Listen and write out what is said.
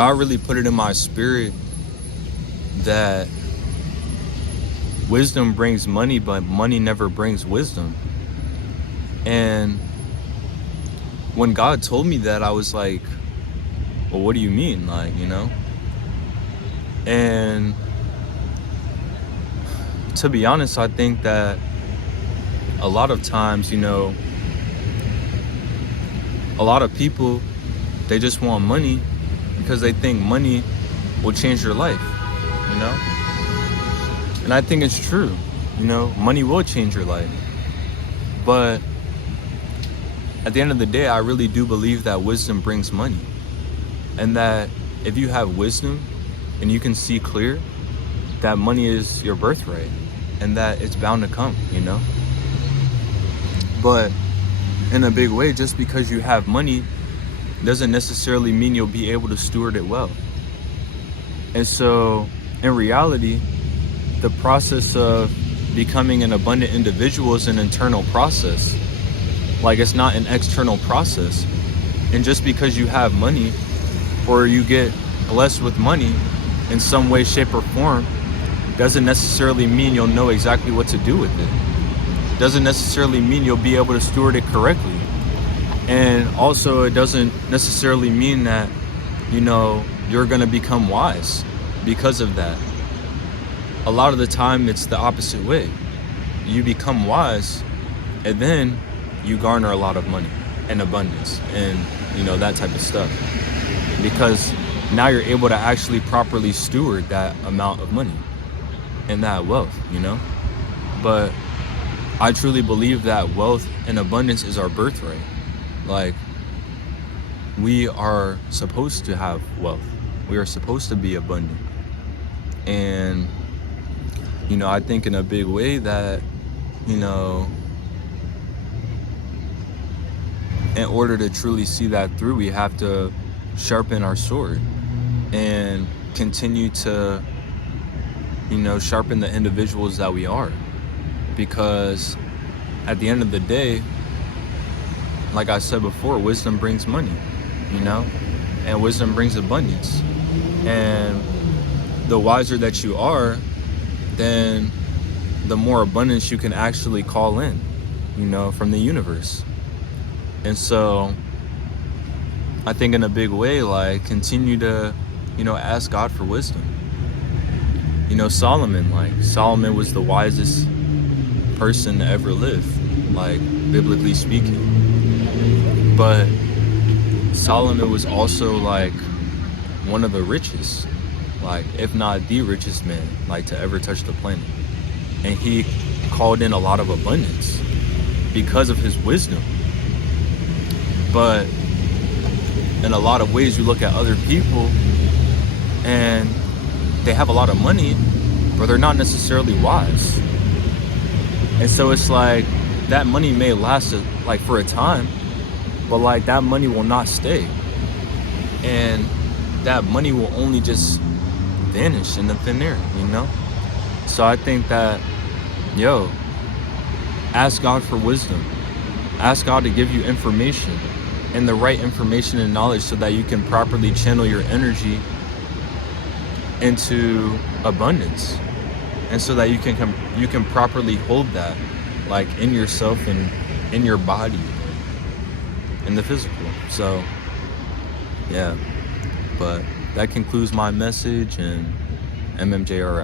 God really put it in my spirit that wisdom brings money, but money never brings wisdom. And when God told me that, I was like, well, what do you mean? Like, And to be honest, I think that a lot of times, a lot of people, they just want money because they think money will change their life, And I think it's true, money will change your life. But at the end of the day, I really do believe that wisdom brings money. And that if you have wisdom and you can see clear, that money is your birthright and that it's bound to come, But in a big way, just because you have money doesn't necessarily mean you'll be able to steward it well. And so in reality, the process of becoming an abundant individual is an internal process. Like, it's not an external process. And just because you have money or you get blessed with money in some way, shape, or form doesn't necessarily mean you'll know exactly what to do with it. Doesn't necessarily mean you'll be able to steward it correctly. And also, it doesn't necessarily mean that, you're going to become wise because of that. A lot of the time, it's the opposite way. You become wise, and then you garner a lot of money and abundance and, that type of stuff. Because now you're able to actually properly steward that amount of money and that wealth, But I truly believe that wealth and abundance is our birthright. Like, we are supposed to have wealth. We are supposed to be abundant. And, I think in a big way that, in order to truly see that through, we have to sharpen our sword and continue to, sharpen the individuals that we are. Because at the end of the day, like I said before, wisdom brings money, and wisdom brings abundance. And the wiser that you are, then the more abundance you can actually call in, from the universe. And so I think in a big way, like, continue to, ask God for wisdom. Solomon was the wisest person to ever live, like, biblically speaking. But Solomon was also, like, one of the richest, like, if not the richest man, like, to ever touch the planet. And he called in a lot of abundance because of his wisdom. But in a lot of ways, you look at other people and they have a lot of money, but they're not necessarily wise. And so it's like, that money may last like for a time, but like, that money will not stay. And that money will only just vanish in the thin air, So I think that, ask God for wisdom. Ask God to give you information, and the right information and knowledge, so that you can properly channel your energy into abundance, and so that you can properly hold that, like, in yourself and in your body, in the physical. So yeah, but that concludes my message, and MMJR.